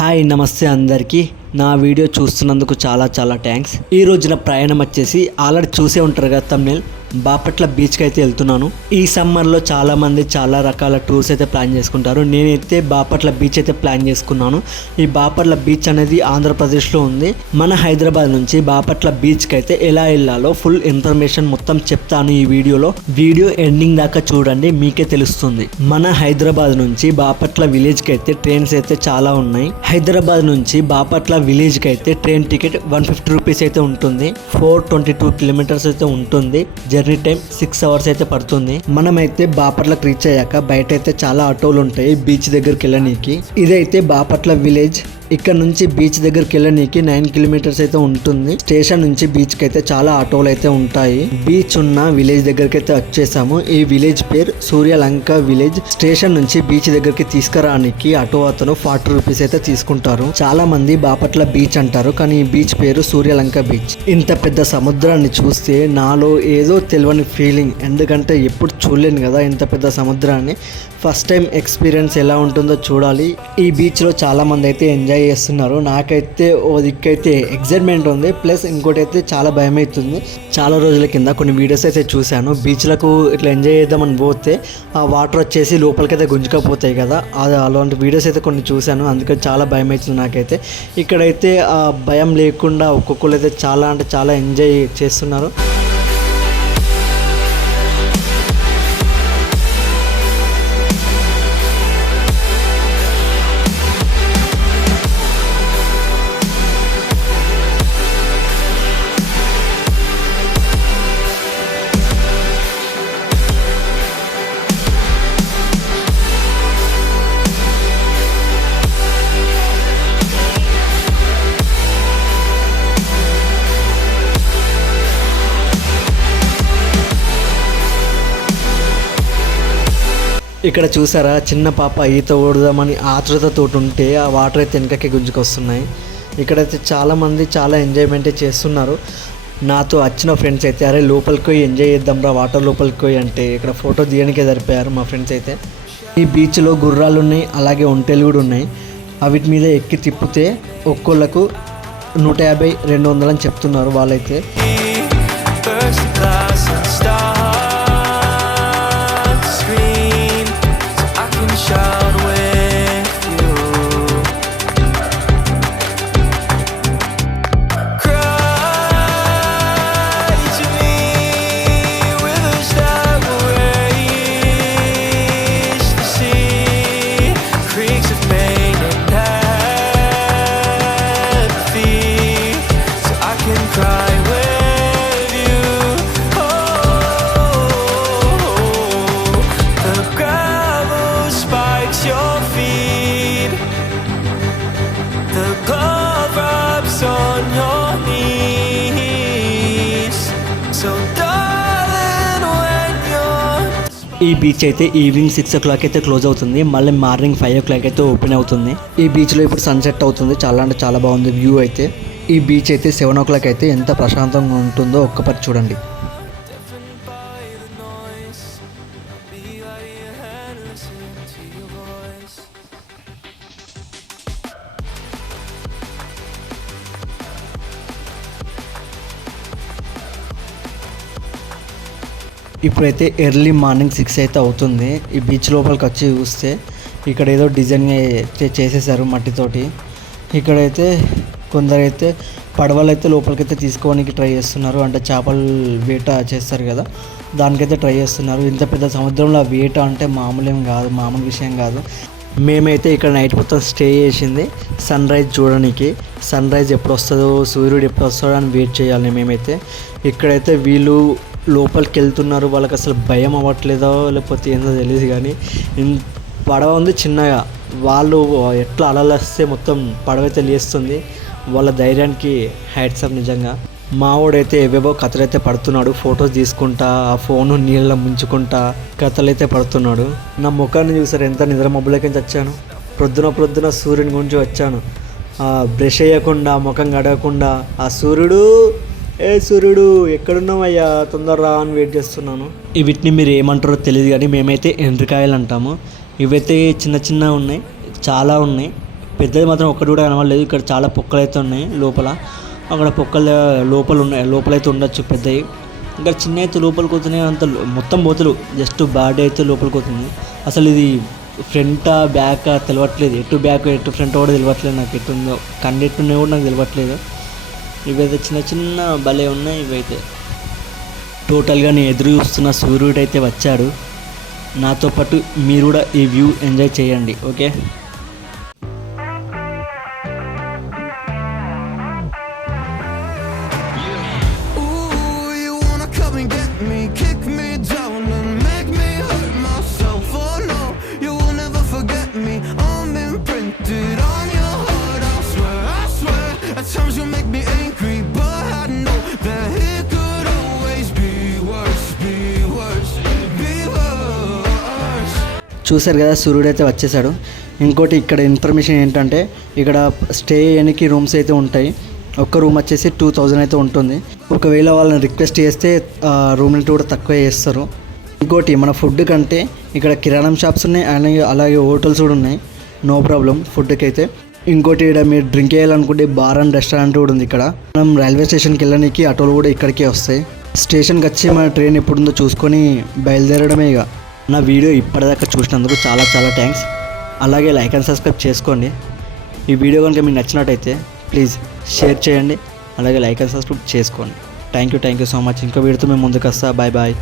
Hi నమస్తే అందరికీ నా వీడియో చూస్తున్నందుకు చాలా థ్యాంక్స్. ఈ రోజున ప్రయాణం వచ్చేసి ఆల్రెడీ చూసే ఉంటారు కదా తమ్నేల్, బాపట్ల బీచ్కి అయితే వెళ్తున్నాను. ఈ సమ్మర్లో చాలామంది చాలా రకాల టూర్స్ అయితే ప్లాన్ చేసుకుంటారు. నేనైతే బాపట్ల బీచ్ అయితే ప్లాన్ చేసుకున్నాను. ఈ బాపట్ల బీచ్ అనేది ఆంధ్రప్రదేశ్లో ఉంది. మన హైదరాబాద్ నుంచి బాపట్ల బీచ్కి అయితే ఎలా వెళ్ళాలో ఫుల్ ఇన్ఫర్మేషన్ మొత్తం చెప్తాను ఈ వీడియోలో. వీడియో ఎండింగ్ దాకా చూడండి, మీకే తెలుస్తుంది. మన హైదరాబాద్ నుంచి బాపట్ల విలేజ్కి అయితే ట్రైన్స్ అయితే చాలా ఉన్నాయి. హైదరాబాద్ నుంచి బాపట్ల విలేజ్కి అయితే ట్రైన్ టికెట్ 150 రూపీస్ అయితే ఉంటుంది. 422 కిలోమీటర్స్ అయితే ఉంటుంది. జర్నీ టైం 6 అవర్స్ అయితే పడుతుంది. మనమైతే బాపట్లకు రీచ్ అయ్యాక బయట అయితే చాలా ఆటోలు ఉంటాయి బీచ్ దగ్గరికి వెళ్ళనీకి. ఇదైతే బాపట్ల విలేజ్. ఇక్కడ నుంచి బీచ్ దగ్గరికి వెళ్ళనీకి 9 కిలోమీటర్స్ అయితే ఉంటుంది. స్టేషన్ నుంచి బీచ్ కి అయితే చాలా ఆటోలు అయితే ఉంటాయి. బీచ్ ఉన్న విలేజ్ దగ్గరికి అయితే వచ్చేసాము. ఈ విలేజ్ పేరు సూర్యలంక విలేజ్. స్టేషన్ నుంచి బీచ్ దగ్గరికి తీసుకురానికి ఆటో అతను 40 రూపీస్ అయితే తీసుకుంటారు. చాలా మంది బాపట్ల బీచ్ అంటారు, కానీ ఈ బీచ్ పేరు సూర్యలంక బీచ్. ఇంత పెద్ద సముద్రాన్ని చూస్తే నాలో ఏదో తెలియని ఫీలింగ్, ఎందుకంటే ఎప్పుడు చూడలేను కదా ఇంత పెద్ద సముద్రాన్ని. ఫస్ట్ టైం ఎక్స్పీరియన్స్ ఎలా ఉంటుందో చూడాలి. ఈ బీచ్లో చాలా మంది అయితే ఎంజాయ్ చేస్తున్నారు. నాకైతే ఓ దిక్కైతే ఎక్సైట్మెంట్ ఉంది, ప్లస్ ఇంకోటి అయితే చాలా భయం అవుతుంది. చాలా రోజుల కింద కొన్ని వీడియోస్ అయితే చూశాను. బీచ్లకు ఇట్లా ఎంజాయ్ చేద్దామని పోతే ఆ వాటర్ వచ్చేసి లోపలికైతే గుంజుకపోతాయి కదా, అలాంటి వీడియోస్ అయితే కొన్ని చూశాను. అందుకని చాలా భయం అవుతుంది నాకైతే. ఇక్కడైతే ఆ భయం లేకుండా ఒక్కొక్కరు అయితే చాలా ఎంజాయ్ చేస్తున్నారు. ఇక్కడ చూసారా, చిన్న పాప ఈత ఓడదామని ఆతృతతో ఉంటే ఆ వాటర్ అయితే వెనకకి గుంజుకొస్తున్నాయి. ఇక్కడైతే చాలామంది చాలా ఎంజాయ్మెంట్ చేస్తున్నారు. నాతో వచ్చిన ఫ్రెండ్స్ అయితే అరే లోపలికి పోయి ఎంజాయ్ చేద్దాం రా వాటర్ లోపలికి పోయి అంటే ఇక్కడ ఫోటో తీయడానికే సరిపోయారు మా ఫ్రెండ్స్ అయితే. ఈ బీచ్లో గుర్రాలు ఉన్నాయి, అలాగే ఒంటెలు కూడా ఉన్నాయి. వీటి మీద ఎక్కి తిప్పితే ఒక్కొక్కళ్ళకు 150-200 అని చెప్తున్నారు వాళ్ళైతే. ఈ బీచ్ అయితే ఈవినింగ్ 6 o'clock అయితే క్లోజ్ అవుతుంది. మళ్ళీ మార్నింగ్ 5 o'clock అయితే ఓపెన్ అవుతుంది. ఈ బీచ్లో ఇప్పుడు సన్సెట్ అవుతుంది. చాలా బాగుంది వ్యూ అయితే. ఈ బీచ్ అయితే 7 o'clock అయితే ఎంత ప్రశాంతంగా ఉంటుందో ఒక్కసారి చూడండి. ఇప్పుడైతే ఎర్లీ మార్నింగ్ 6 అయితే అవుతుంది. ఈ బీచ్ లోపలికి వచ్చి చూస్తే ఇక్కడ ఏదో డిజైన్ చేసేసారు మట్టితోటి. ఇక్కడైతే కొందరైతే పడవలు అయితే లోపలికైతే తీసుకోవడానికి ట్రై చేస్తున్నారు. అంటే చేపలు వేట చేస్తారు కదా, దానికైతే ట్రై చేస్తున్నారు. ఇంత పెద్ద సముద్రంలో వేట అంటే మామూలు విషయం కాదు. మేమైతే ఇక్కడ నైట్ మొత్తం స్టే చేసింది సన్ రైజ్ చూడడానికి. సన్ రైజ్ ఎప్పుడు వస్తుందో, సూర్యుడు ఎప్పుడు వస్తాడో అని వెయిట్ చేయాలి మేమైతే. ఇక్కడైతే వీళ్ళు లోపలికి వెళ్తున్నారు. వాళ్ళకి అసలు భయం అవ్వట్లేదో లేకపోతే ఏందో తెలియదు, కానీ పడవ ఉంది చిన్నగా. వాళ్ళు ఎట్లా అలలేస్తే మొత్తం పడవ అయితే లేస్తుంది. వాళ్ళ ధైర్యానికి హ్యాట్స్ ఆఫ్ నిజంగా. మావాడైతే ఏవేవో కథలైతే పడుతున్నాడు, ఫొటోస్ తీసుకుంటా, ఆ ఫోను నీళ్ళ ముంచుకుంటా కథలైతే పడుతున్నాడు. నా ముఖాన్ని చూసారు ఎంత నిద్ర మబ్బులకి వచ్చాను. ప్రొద్దున సూర్యుని గురించి వచ్చాను. బ్రష్ వేయకుండా, ముఖం కడగకుండా ఆ సూర్యుడు ఏ సూర్యుడు ఎక్కడున్నావయ్యా తొందరరా అని వెయిట్ చేస్తున్నాను. వీటిని మీరు ఏమంటారో తెలియదు కానీ మేమైతే ఎండ్రికాయలు అంటాము. ఇవైతే చిన్న చిన్న ఉన్నాయి, చాలా ఉన్నాయి. పెద్దది మాత్రం ఒక్కటి కూడా కనబడలేదు. ఇక్కడ చాలా పొక్కలు అయితే ఉన్నాయి లోపల. అక్కడ పొక్కలు లోపలైతే ఉండొచ్చు పెద్దవి. ఇంకా చిన్న అయితే లోపలికి పోతున్నాయి, అంత మొత్తం పోతులు. జస్ట్ బాడీ అయితే లోపలికి పోతుంది. అసలు ఇది ఫ్రంటా బ్యాకా తెలియట్లేదు. ఎటు బ్యాక్ ఎటు ఫ్రంట్ కూడా తెలియట్లేదు నాకు. ఎటుందో కన్నెట్టున్నాయి కూడా నాకు తెలియట్లేదు. ఇవైతే చిన్న చిన్న భలే ఉన్నాయి ఇవైతే. టోటల్గా నేను ఎదురు చూస్తున్న సూర్యుడు అయితే వచ్చాడు. నాతో పాటు మీరు కూడా ఈ వ్యూ ఎంజాయ్ చేయండి. ఓకే, చూశారు కదా సూర్యుడు అయితే వచ్చేసాడు. ఇంకోటి ఇక్కడ ఇన్ఫర్మేషన్ ఏంటంటే ఇక్కడ స్టే చేయడానికి రూమ్స్ అయితే ఉంటాయి. ఒక్క రూమ్ వచ్చేసి 2000 అయితే ఉంటుంది. ఒకవేళ వాళ్ళని రిక్వెస్ట్ చేస్తే రూమ్ రెంట్ కూడా తక్కువ చేస్తారు. ఇంకోటి మన ఫుడ్ కంటే ఇక్కడ కిరాణం షాప్స్ ఉన్నాయి, అలాగే హోటల్స్ కూడా ఉన్నాయి. నో ప్రాబ్లం ఫుడ్కి అయితే. ఇంకోటి ఇక్కడ మీరు డ్రింక్ చేయాలనుకుంటే బార్ అండ్ రెస్టారెంట్ కూడా ఉంది ఇక్కడ. మనం రైల్వే స్టేషన్కి వెళ్ళడానికి ఆటోలు కూడా ఇక్కడికే వస్తాయి. స్టేషన్కి వచ్చి మన ట్రైన్ ఎప్పుడుందో చూసుకొని బయలుదేరడమే. ఇక నా వీడియో ఇప్పటిదాకా చూసినందుకు చాలా చాలా థ్యాంక్స్. అలాగే లైక్ అండ్ సబ్స్క్రైబ్ చేసుకోండి. ఈ వీడియో కనుక మీకు నచ్చినట్టయితే ప్లీజ్ షేర్ చేయండి. అలాగే లైక్ అండ్ సబ్స్క్రైబ్ చేసుకోండి. Thank you so much. ఇంకో వీడియోతో మేము ముందుకు వస్తా. Bye bye.